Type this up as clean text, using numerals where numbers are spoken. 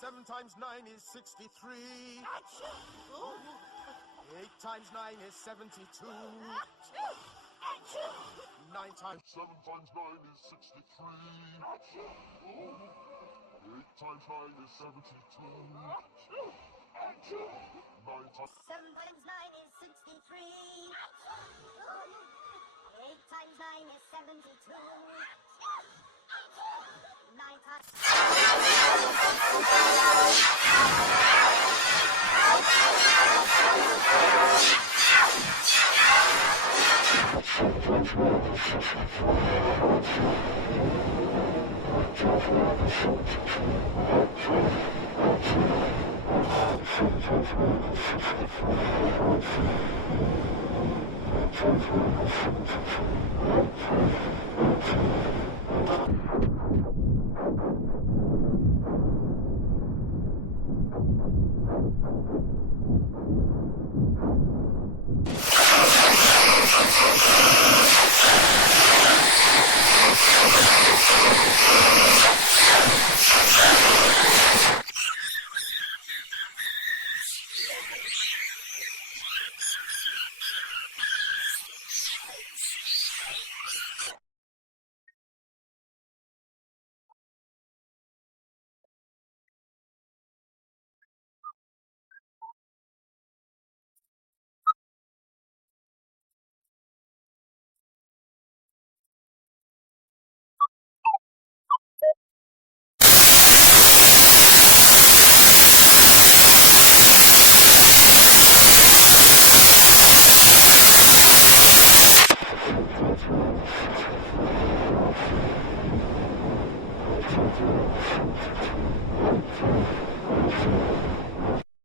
7 times 9 is 63. 8 times 9 is 72. 9 times 7 times 9 is 63. 8 times 9 is 72. 9 times 7 times 9 is 63. 8 times 9 is 72. 9 times...